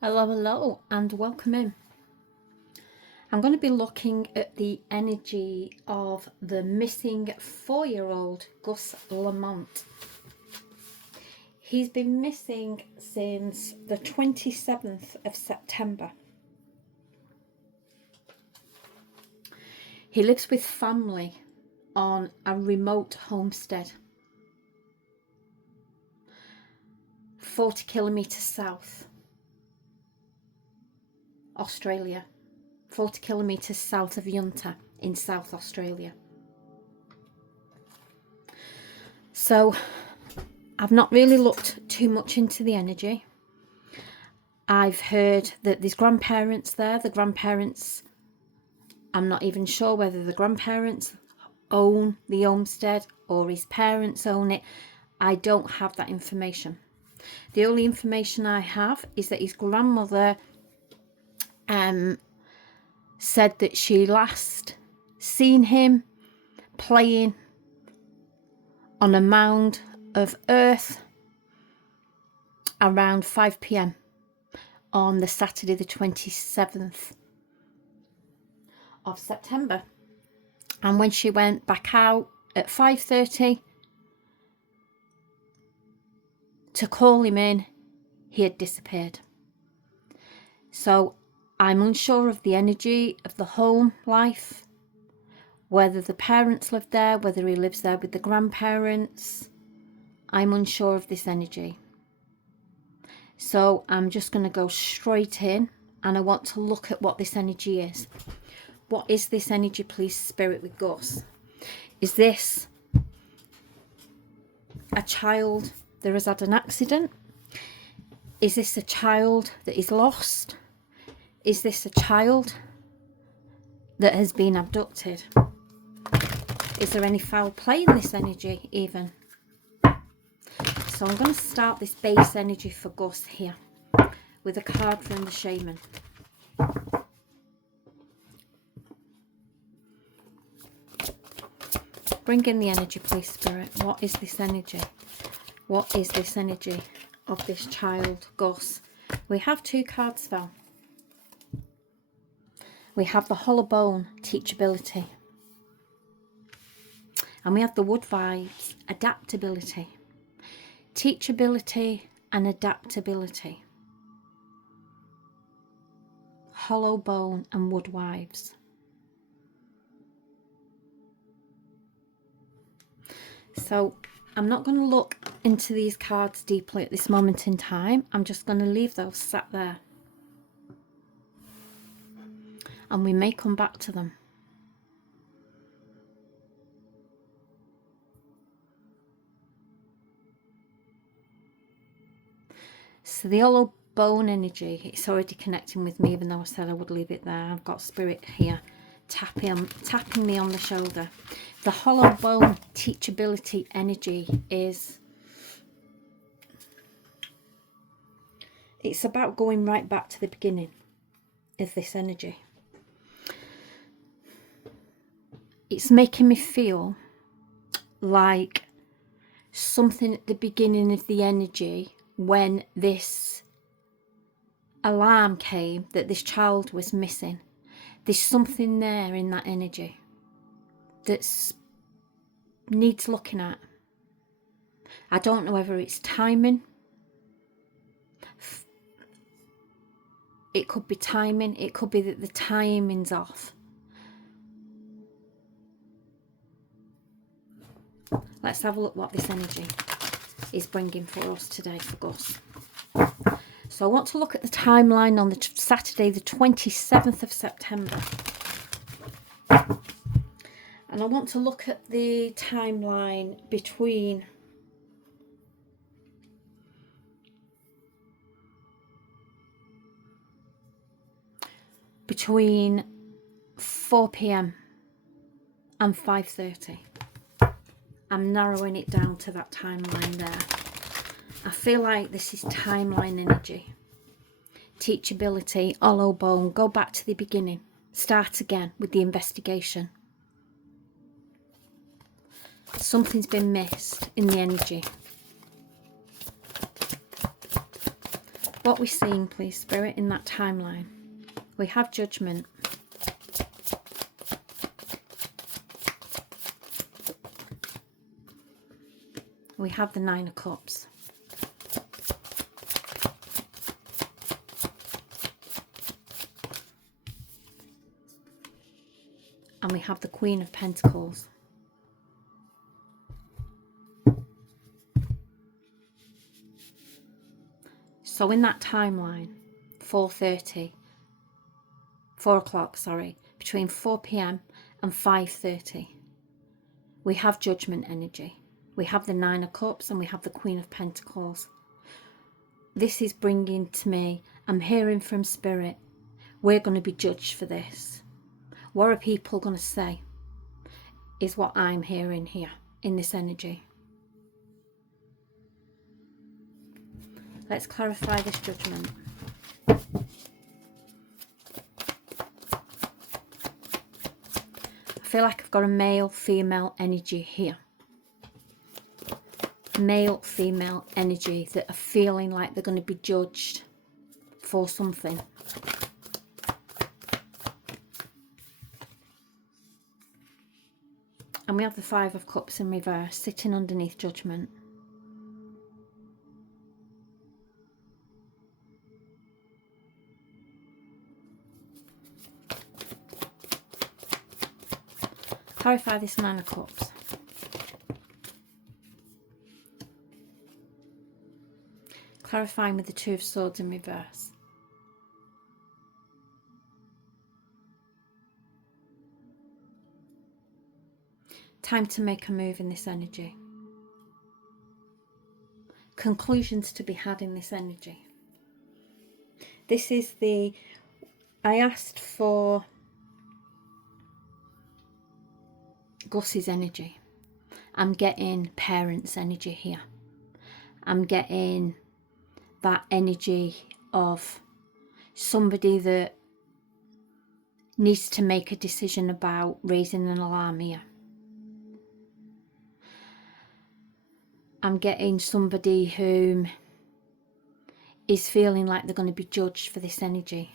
Hello, hello, and welcome in. I'm going to be looking at the energy of the missing 4-year-old Gus Lamont. He's been missing since the 27th of September. He lives with family on a remote homestead, 40 kilometres south, Australia. 40 kilometres south of Yunta in South Australia. So I've not really looked too much into the energy. I've heard that there's grandparents there. The grandparents, I'm not even sure whether the grandparents own the homestead or his parents own it. I don't have that information. The only information I have is that his grandmother said that she last seen him playing on a mound of earth around 5 p.m. on the Saturday the 27th of September. And when she went back out at 5:30 to call him in, he had disappeared. So I'm unsure of the energy of the home life, whether the parents live there, whether he lives there with the grandparents. I'm unsure of this energy. So I'm just going to go straight in, and I want to look at what this energy is. What is this energy, please, Spirit, with Gus? Is this a child that has had an accident? Is this a child that is lost? Is this a child that has been abducted? Is there any foul play in this energy even? So I'm going to start this base energy for Gus here with a card from the shaman. Bring in the energy, please, Spirit. What is this energy? What is this energy of this child, Gus? We have 2 cards, Val. We have the hollow bone, teachability. And we have the wood vibes, adaptability. Teachability and adaptability. Hollow bone and wood wives. So I'm not going to look into these cards deeply at this moment in time. I'm just going to leave those sat there. And we may come back to them. So the hollow bone energy, it's already connecting with me, even though I said I would leave it there. I've got Spirit here tapping me on the shoulder. The hollow bone teachability energy is, it's about going right back to the beginning of this energy. It's making me feel like something at the beginning of the energy, when this alarm came that this child was missing, there's something there in that energy that needs looking at. I don't know whether it's timing. It could be timing. It could be that the timing's off. Let's have a look what this energy is bringing for us today for Gus. So I want to look at the timeline on the Saturday the 27th of September. And I want to look at the timeline between between 4 p.m. and 5:30. I'm narrowing it down to that timeline there. I feel like this is timeline energy. Teachability, hollow bone, go back to the beginning. Start again with the investigation. Something's been missed in the energy. What we're seeing, please, Spirit, in that timeline. We have Judgment. We have the Nine of Cups. And we have the Queen of Pentacles. So in that timeline, 4 o'clock, sorry, between 4 p.m. and 5:30, we have Judgment energy. We have the Nine of Cups and we have the Queen of Pentacles. This is bringing to me, I'm hearing from Spirit, we're going to be judged for this. What are people going to say? Is what I'm hearing here in this energy. Let's clarify this Judgment. I feel like I've got a male, female energy here. Male, female energy that are feeling like they're going to be judged for something. And we have the Five of Cups in reverse, sitting underneath Judgment. Clarify this Nine of Cups. Clarifying with the Two of Swords in reverse. Time to make a move in this energy. Conclusions to be had in this energy. This is the... I asked for Gus's energy. I'm getting parents' energy here. I'm getting that energy of somebody that needs to make a decision about raising an alarm here. I'm getting somebody who is feeling like they're going to be judged for this energy.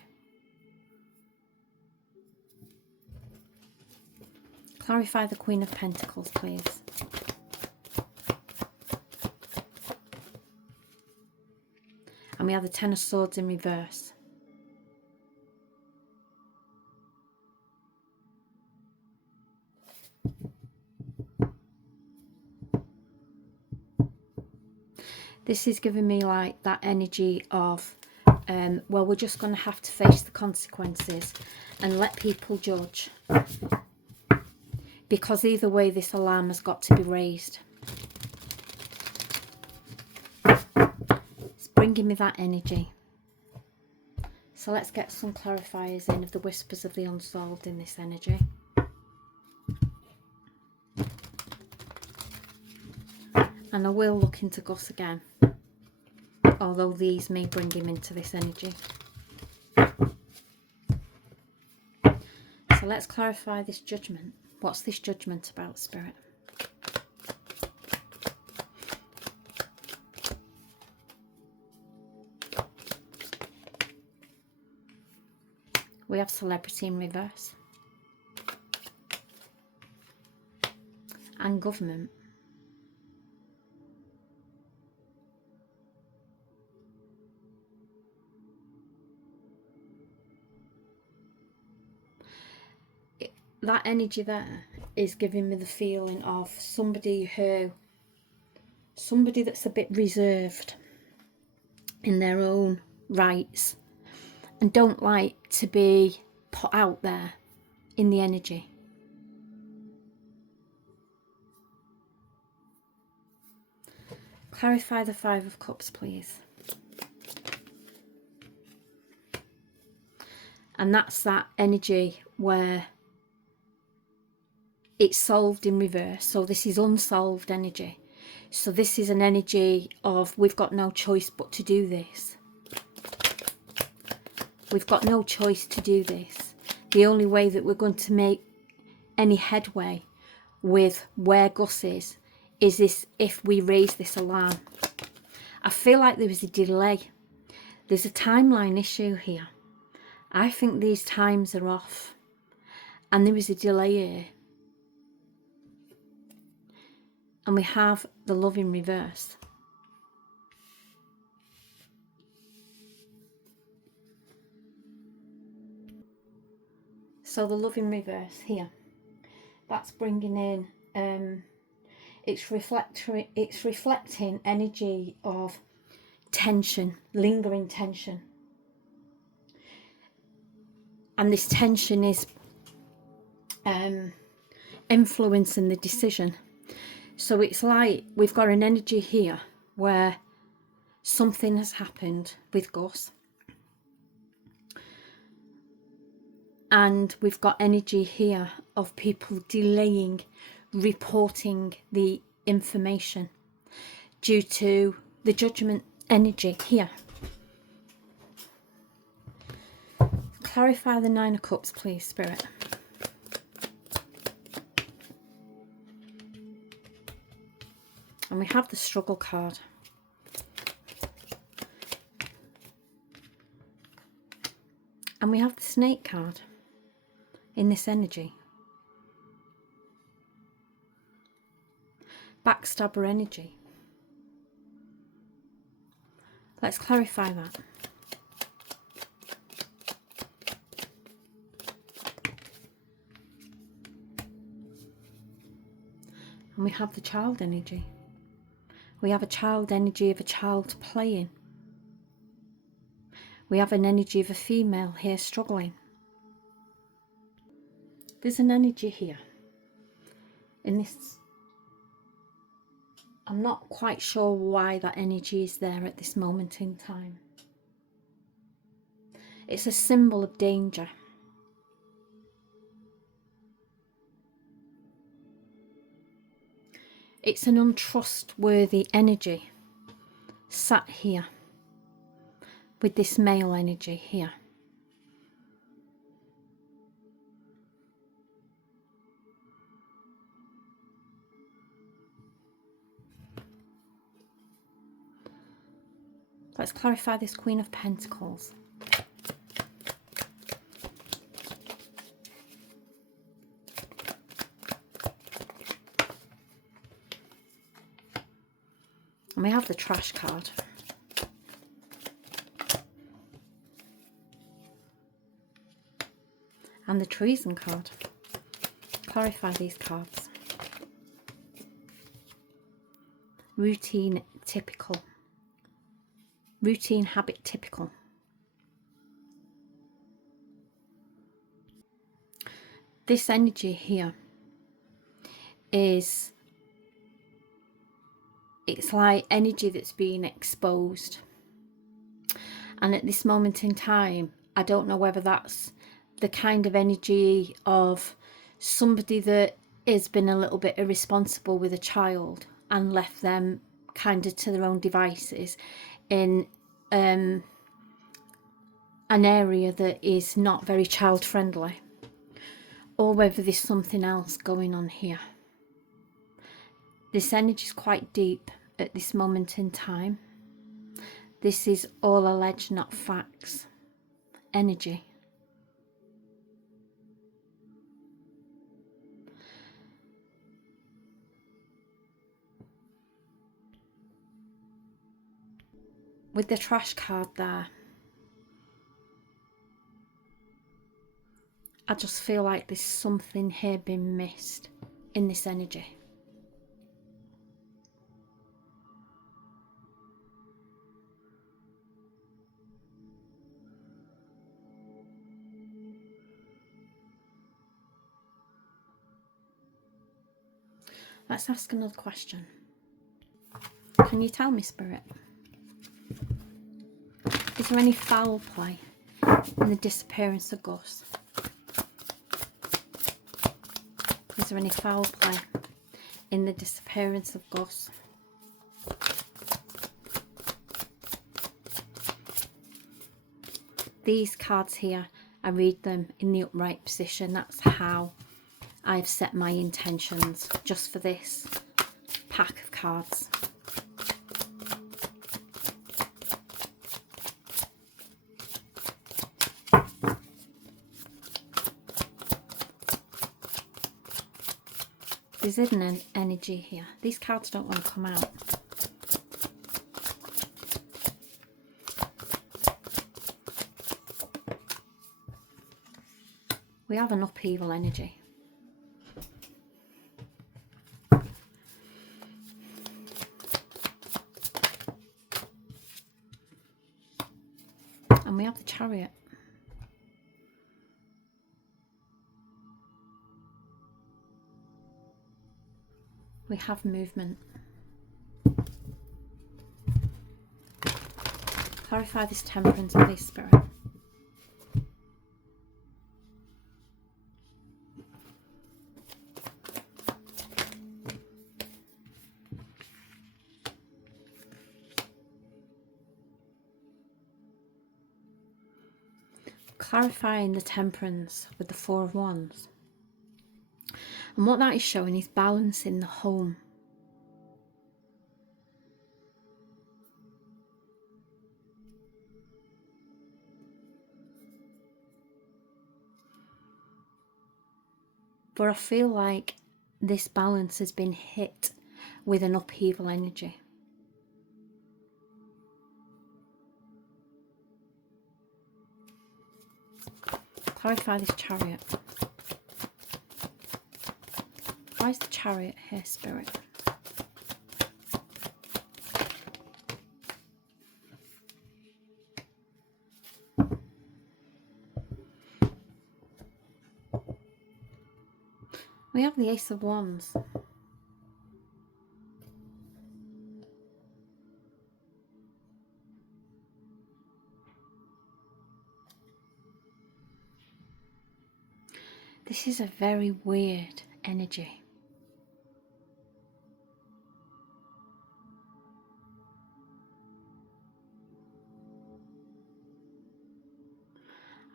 Clarify the Queen of Pentacles, please. And we have the Ten of Swords in reverse. This is giving me like that energy of, well, we're just going to have to face the consequences and let people judge. Because either way, this alarm has got to be raised. It's bringing me that energy. So let's get some clarifiers in of the whispers of the unsolved in this energy. And I will look into Gus again, although these may bring him into this energy. So let's clarify this Judgment. What's this Judgment about, Spirit? We have Celebrity in reverse. And Government. That energy there is giving me the feeling of somebody that's a bit reserved in their own rights and don't like to be put out there in the energy. Clarify the Five of Cups, please. And that's that energy where it's solved in reverse. So this is unsolved energy. So this is an energy of we've got no choice but to do this. We've got no choice to do this. The only way that we're going to make any headway with where Gus is this if we raise this alarm. I feel like there is a delay. There's a timeline issue here. I think these times are off and there is a delay here. And we have the love in reverse. So the love in reverse here, that's bringing in, it's reflecting energy of tension, lingering tension. And this tension is influencing the decision. So it's like we've got an energy here where something has happened with Gus. And we've got energy here of people delaying reporting the information due to the judgment energy here. Clarify the Nine of Cups, please, Spirit. And we have the Struggle card. And we have the Snake card in this energy. Backstabber energy. Let's clarify that. And we have the child energy. We have a child energy of a child playing. We have an energy of a female here struggling. There's an energy here in this. I'm not quite sure why that energy is there at this moment in time. It's a symbol of danger. It's an untrustworthy energy sat here with this male energy here. Let's clarify this Queen of Pentacles. And we have the Trash card. And the Treason card. Clarify these cards. Routine, typical. Routine, habit, typical. This energy here is, it's like energy that's being exposed. And at this moment in time, I don't know whether that's the kind of energy of somebody that has been a little bit irresponsible with a child and left them kind of to their own devices in an area that is not very child friendly, or whether there's something else going on here. This energy is quite deep at this moment in time. This is all alleged, not facts energy. With the Trash card there, I just feel like there's something here being missed in this energy. Let's ask another question. Can you tell me, Spirit? Is there any foul play in the disappearance of Gus? Is there any foul play in the disappearance of Gus? These cards here, I read them in the upright position. That's how I've set my intentions just for this pack of cards. There's hidden energy here. These cards don't want to come out. We have an upheaval energy. And we have the Chariot. We have movement. Clarify this Temperance, please, Spirit. Clarifying the Temperance with the Four of Wands. And what that is showing is balance in the home. But I feel like this balance has been hit with an upheaval energy. Clarify this Chariot. Why is the Chariot here, Spirit? We have the Ace of Wands. This is a very weird energy.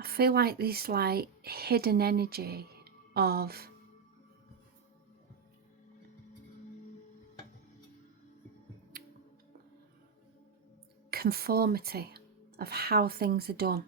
I feel like this like hidden energy of conformity of how things are done.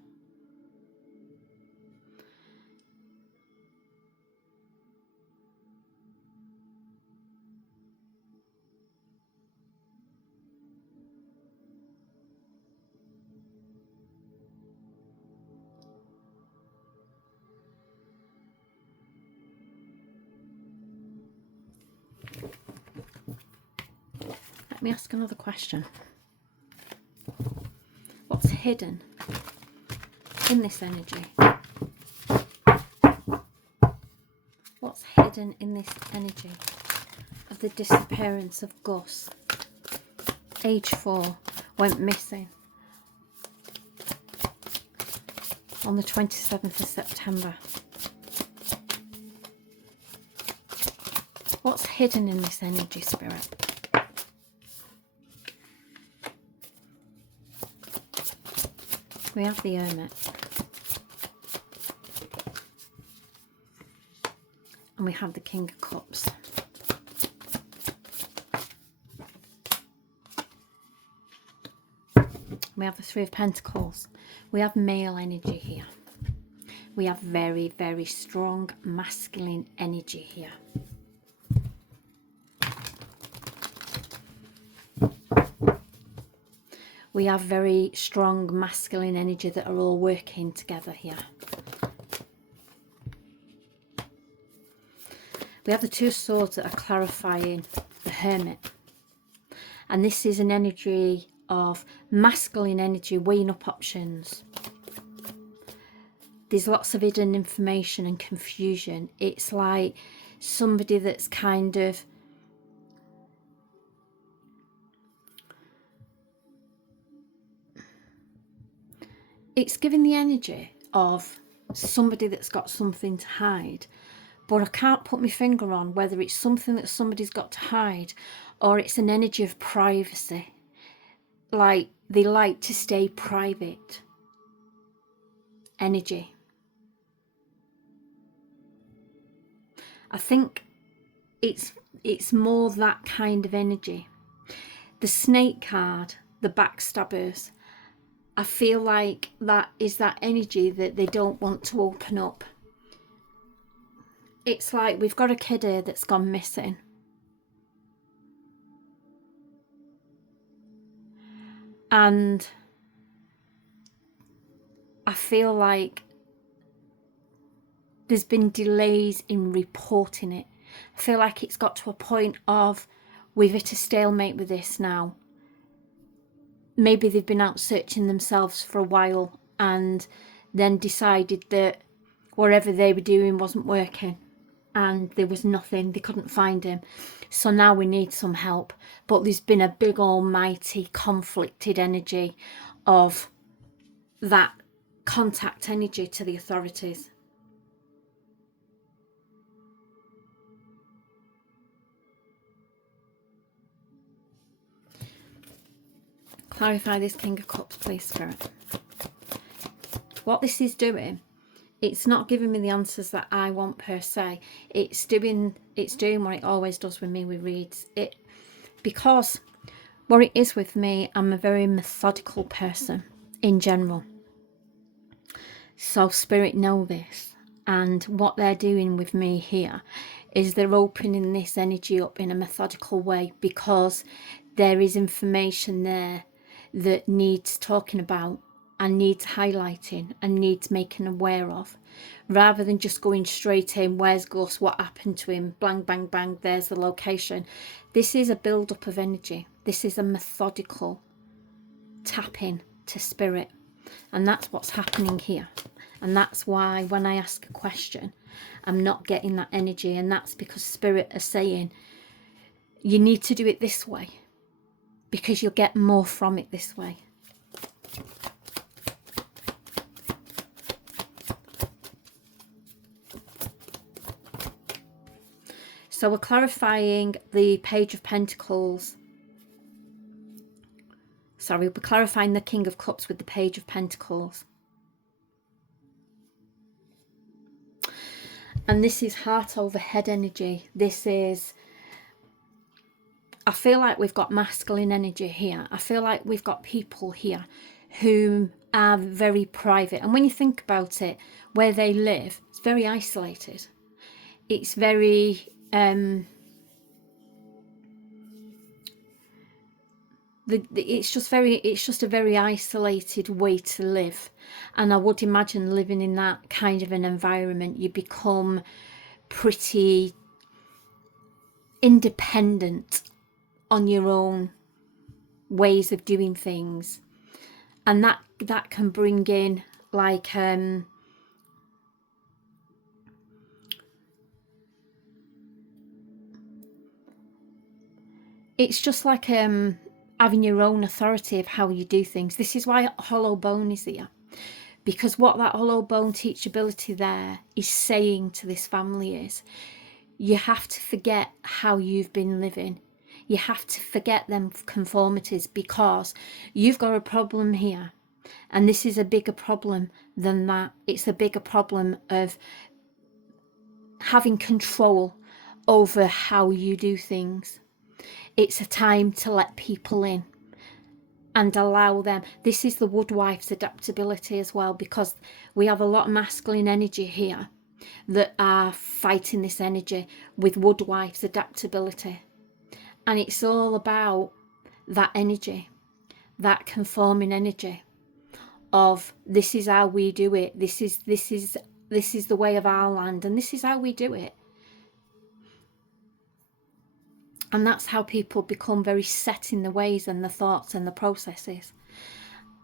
Let me ask another question. What's hidden in this energy? What's hidden in this energy of the disappearance of Gus? Age 4 went missing on the 27th of September. What's hidden in this energy, Spirit? We have the Hermit. And we have the King of Cups. We have the Three of Pentacles. We have male energy here. We have very, very strong masculine energy here. We have very strong masculine energy that are all working together here. We have the Two of Swords that are clarifying the Hermit. And this is an energy of masculine energy, weighing up options. There's lots of hidden information and confusion. It's like somebody that's kind of it's giving the energy of somebody that's got something to hide, but I can't put my finger on whether it's something that somebody's got to hide or it's an energy of privacy. Like they like to stay private energy. I think it's more that kind of energy. The Snake card, the backstabbers, I feel like that is that energy that they don't want to open up. it's like we've got a kid here that's gone missing. And I feel like there's been delays in reporting it. I feel like it's got to a point of we've hit a stalemate with this now. Maybe they've been out searching themselves for a while and then decided that whatever they were doing wasn't working and there was nothing, they couldn't find him. So now we need some help. But there's been a big almighty conflicted energy of that contact energy to the authorities. Clarify this, King of Cups, please, Spirit. What this is doing, it's not giving me the answers that I want per se. It's doing what it always does with me with reads. Because what it is with me, I'm a very methodical person in general. So Spirit know this. And what they're doing with me here is they're opening this energy up in a methodical way, because there is information there that needs talking about and needs highlighting and needs making aware of, rather than just going straight in, where's Gus, what happened to him, bang, bang, bang, there's the location. This is a build-up of energy. This is a methodical tapping to Spirit. And that's what's happening here. And that's why when I ask a question, I'm not getting that energy. And that's because Spirit are saying, you need to do it this way, because you'll get more from it this way. So we're clarifying the Page of Pentacles. Sorry, we're clarifying the King of Cups with the Page of Pentacles. And this is heart over head energy. This is, I feel like we've got masculine energy here. I feel like we've got people here who are very private. And when you think about it, where they live, it's very isolated. It's very it's just a very isolated way to live. And I would imagine living in that kind of an environment, you become pretty independent on your own ways of doing things, and that can bring in like it's just like having your own authority of how you do things. This is why hollow bone is here, because what that hollow bone teachability there is saying to this family is, you have to forget how you've been living. You have to forget them conformities, because you've got a problem here. And this is a bigger problem than that. It's a bigger problem of having control over how you do things. It's a time to let people in and allow them. This is the woodwife's adaptability as well, because we have a lot of masculine energy here that are fighting this energy with woodwife's adaptability. And it's all about that energy, that conforming energy of, this is how we do it, this is the way of our land, and this is how we do it. And that's how people become very set in the ways and the thoughts and the processes.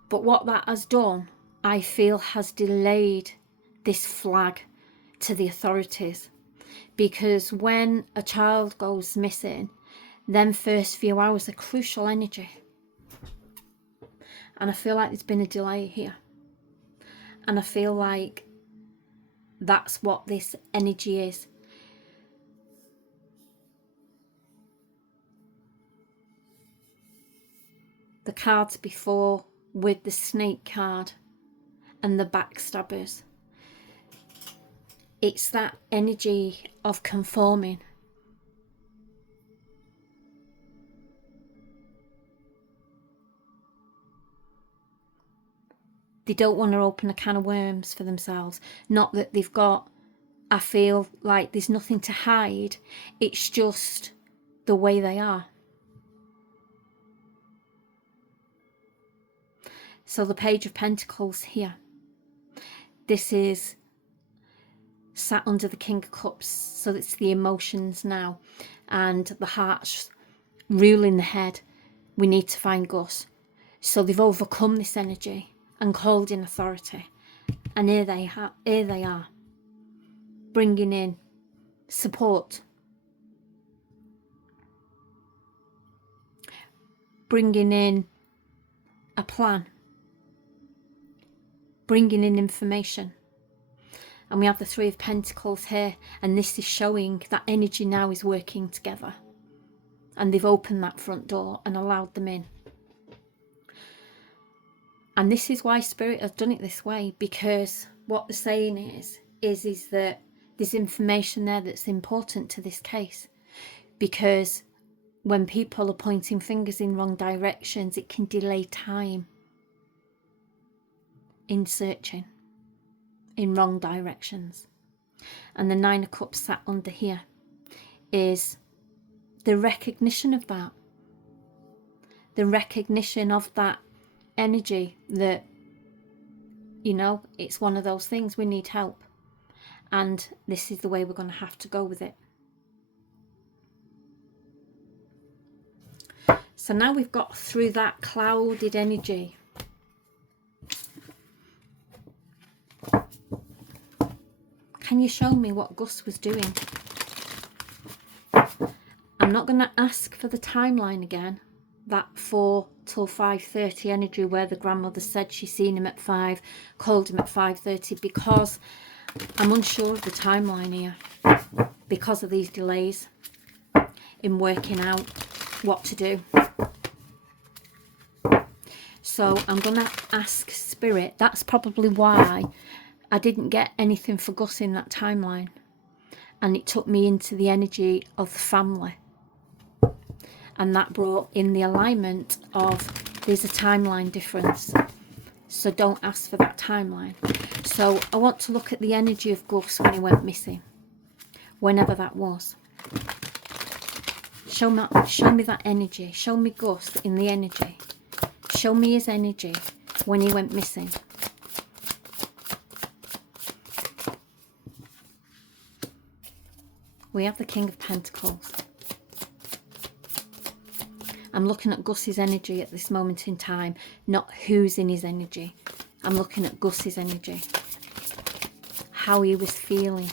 But what that has done, I feel, has delayed this flag to the authorities. Because when a child goes missing, them first few hours are crucial energy. And I feel like there's been a delay here. And I feel like that's what this energy is. The cards before with the snake card and the backstabbers. It's that energy of conforming. They don't want to open a can of worms for themselves. Not that they've got I feel like there's nothing to hide. It's just the way they are. So the Page of Pentacles here. This is sat under the King of Cups. So it's the emotions now. And the heart's ruling the head. We need to find Gus. So they've overcome this energy and called in authority. And here they are. Bringing in support. Bringing in a plan. Bringing in information. And we have the Three of Pentacles here, and this is showing that energy now is working together, and they've opened that front door and allowed them in. And this is why Spirit has done it this way, because what they're saying is that there's information there that's important to this case, because when people are pointing fingers in wrong directions, it can delay time in searching in wrong directions. And the Nine of Cups sat under here is the recognition of that. The recognition of that energy that, you know, it's one of those things, we need help. And this is the way we're going to have to go with it. So now we've got through that clouded energy. Can you show me what Gus was doing? I'm not going to ask for the timeline again. That 4 till 5:30 energy where the grandmother said she seen him at 5, called him at 5:30, because I'm unsure of the timeline here. Because of these delays in working out what to do. So I'm going to ask Spirit. That's probably why I didn't get anything for Gus in that timeline. And it took me into the energy of the family. And that brought in the alignment of there's a timeline difference. So don't ask for that timeline. So I want to look at the energy of Gus when he went missing. Whenever that was. Show me that energy. Show me Gus in the energy. Show me his energy when he went missing. We have the King of Pentacles. I'm looking at Gus's energy at this moment in time, not who's in his energy. I'm looking at Gus's energy. How he was feeling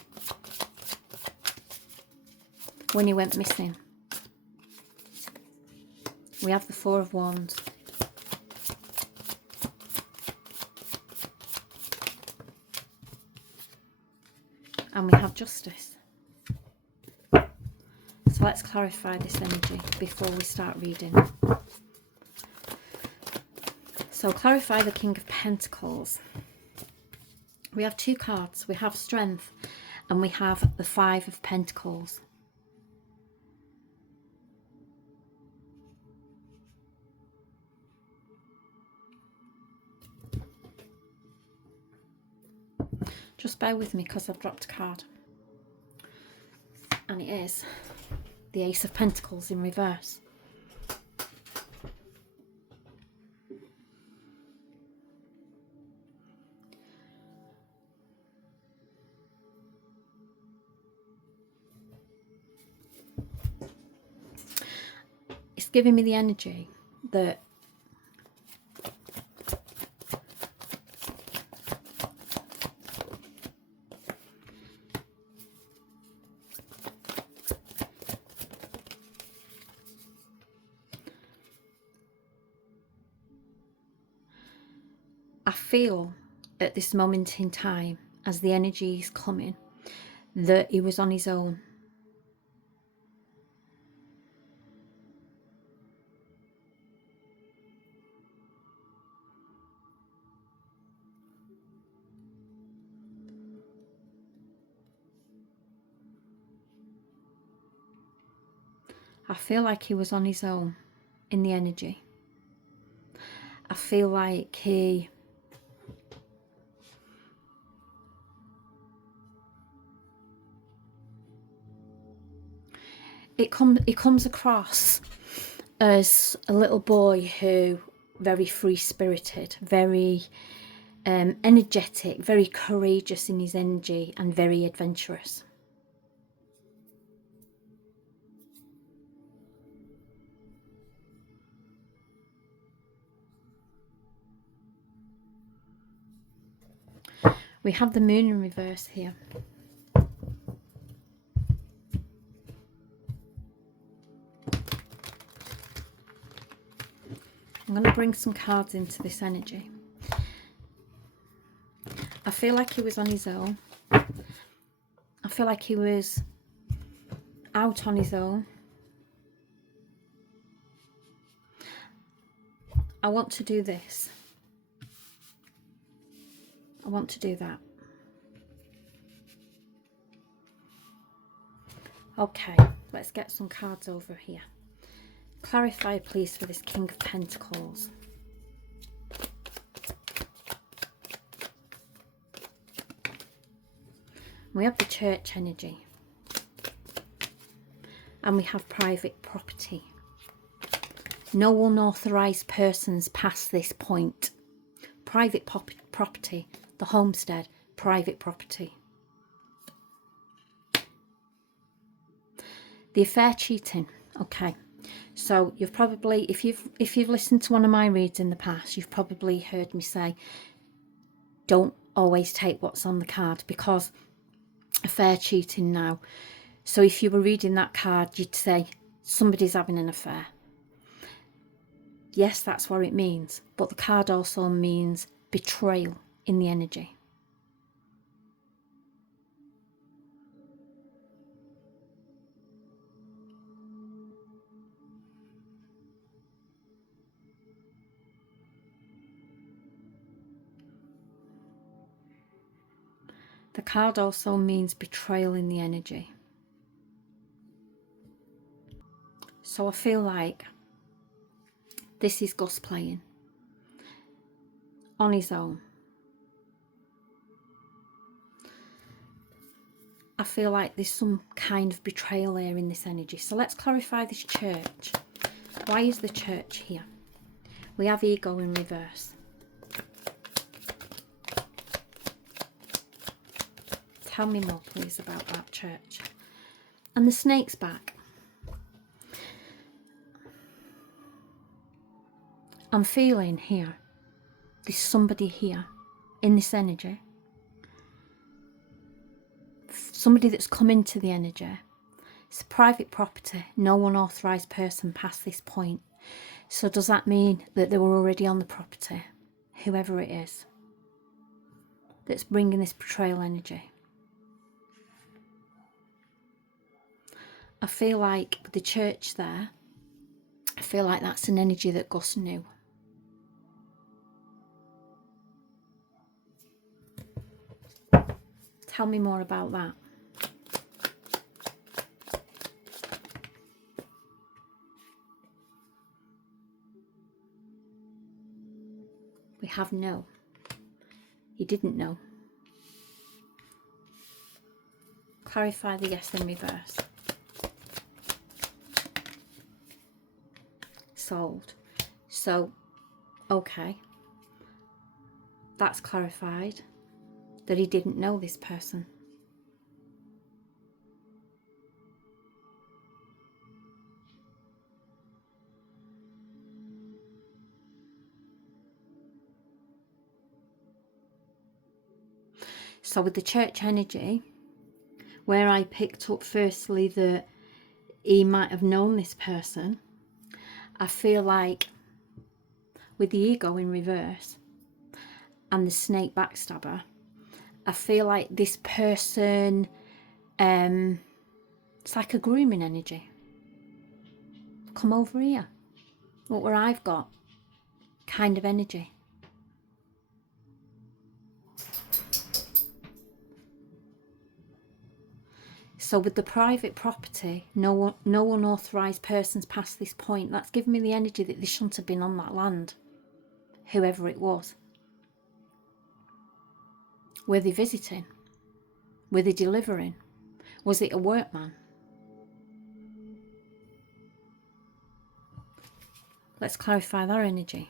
when he went missing. We have the Four of Wands. And we have Justice. So let's clarify this energy before we start reading. So clarify the King of Pentacles. We have 2 cards. We have Strength and we have the Five of Pentacles. Just bear with me because I've dropped a card. And it is the Ace of Pentacles in reverse. It's giving me the energy that I feel at this moment in time, as the energy is coming, that he was on his own. I feel like he was on his own in the energy. I feel like he it comes across as a little boy who very free-spirited, very energetic, very courageous in his energy, and very adventurous. We have the moon in reverse here. I'm going to bring some cards into this energy. I feel like he was on his own. I feel like he was out on his own. I want to do this. I want to do that. Okay, let's get some cards over here. Clarify, please, for this King of Pentacles. We have the Church energy. And we have private property. No unauthorised persons past this point. Private property. The homestead. Private property. The affair cheating. Okay. So you've probably, if you've listened to one of my reads in the past, you've probably heard me say, don't always take what's on the card, because affair cheating now. So if you were reading that card, you'd say somebody's having an affair. Yes, that's what it means. But the card also means betrayal in the energy. The card also means betrayal in the energy. So I feel like this is Gus playing on his own. I feel like there's some kind of betrayal here in this energy. So let's clarify this Church. Why is the Church here? We have ego in reverse. Tell me more, please, about that Church. And the Snake's back. I'm feeling here, there's somebody here in this energy. Somebody that's come into the energy. It's private property. No unauthorised person past this point. So does that mean that they were already on the property? Whoever it is that's bringing this betrayal energy. I feel like with the Church there, I feel like that's an energy that Gus knew. Tell me more about that. We have no. He didn't know. Clarify the yes in reverse. Solved. So, okay. That's clarified that he didn't know this person. So with the Church energy, where I picked up firstly that he might have known this person, I feel like with the ego in reverse and the Snake backstabber, I feel like this person, it's like a grooming energy. Come over here. Look where I've got. Kind of energy. So with the private property, no unauthorised persons past this point, that's given me the energy that they shouldn't have been on that land. Whoever it was. Were they visiting? Were they delivering? Was it a workman? Let's clarify that energy.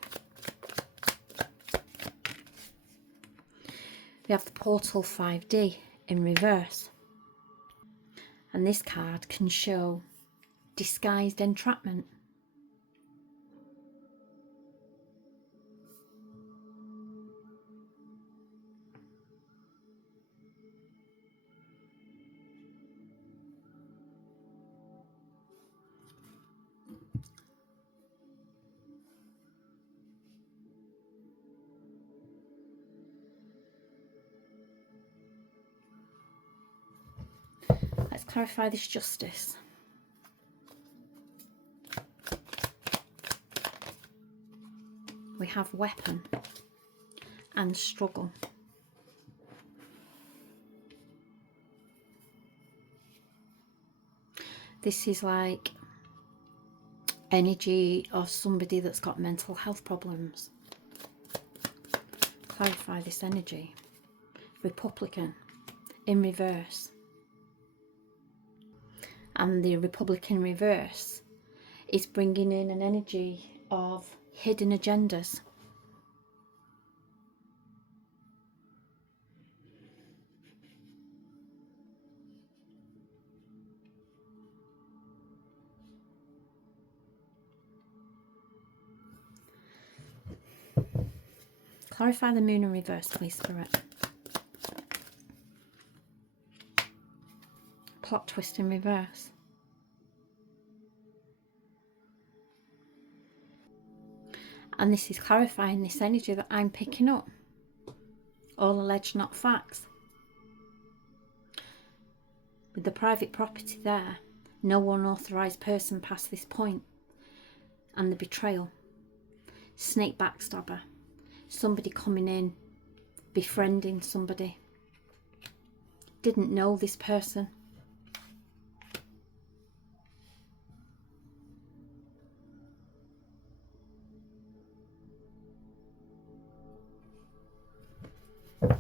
We have the portal 5D in reverse. And this card can show disguised entrapment. Let's clarify this justice. We have weapon and struggle. This is like energy of somebody that's got mental health problems. Clarify this energy. Republican in reverse. And the Republican reverse is bringing in an energy of hidden agendas. Clarify the moon in reverse, please, Spirit. Plot twist in reverse. And this is clarifying this energy that I'm picking up. All alleged, not facts. With the private property there, no unauthorised person past this point. And the betrayal. Snake backstabber. Somebody coming in, befriending somebody. Didn't know this person.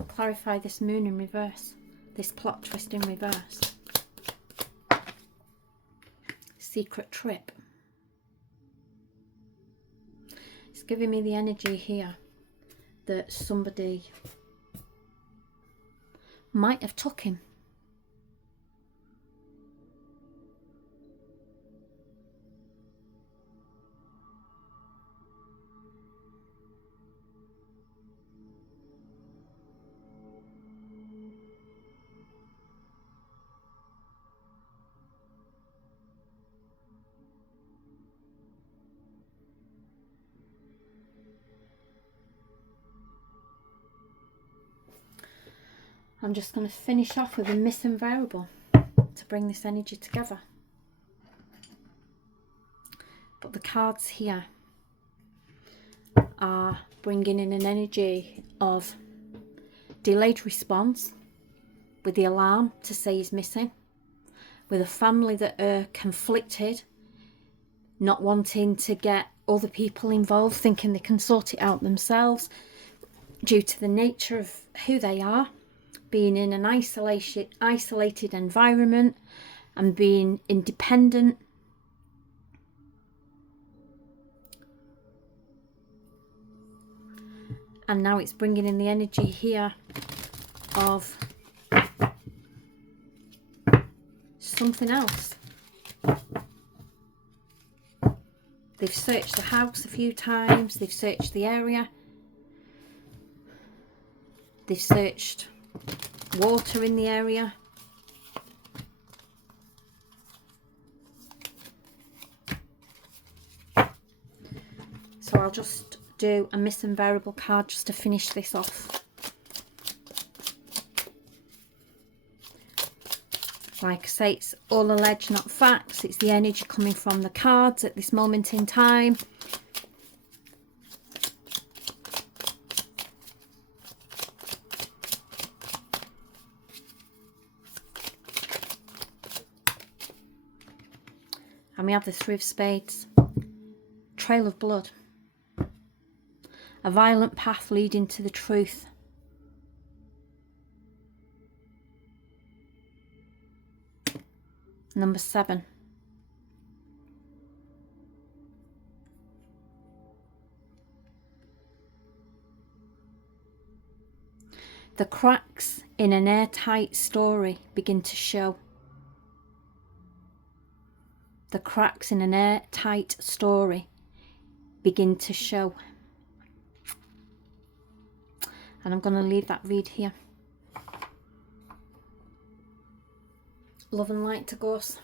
Clarify this moon in reverse. This plot twist in reverse. Secret trip. It's giving me the energy here that somebody might have took him. I'm just going to finish off with a missing variable to bring this energy together. But the cards here are bringing in an energy of delayed response with the alarm to say he's missing, with a family that are conflicted, not wanting to get other people involved, thinking they can sort it out themselves due to the nature of who they are, being in an isolated environment and being independent. And now it's bringing in the energy here of something else. They've searched the house a few times, they've searched the area, they've searched water in the area. So I'll just do a missing variable card just to finish this off. Like I say, it's all alleged, not facts. It's the energy coming from the cards at this moment in time. And we have the Three of Spades. Trail of blood. A violent path leading to the truth. Number 7. The cracks in an airtight story begin to show. The cracks in an airtight story begin to show. And I'm going to leave that read here. Love and light to Ghosts.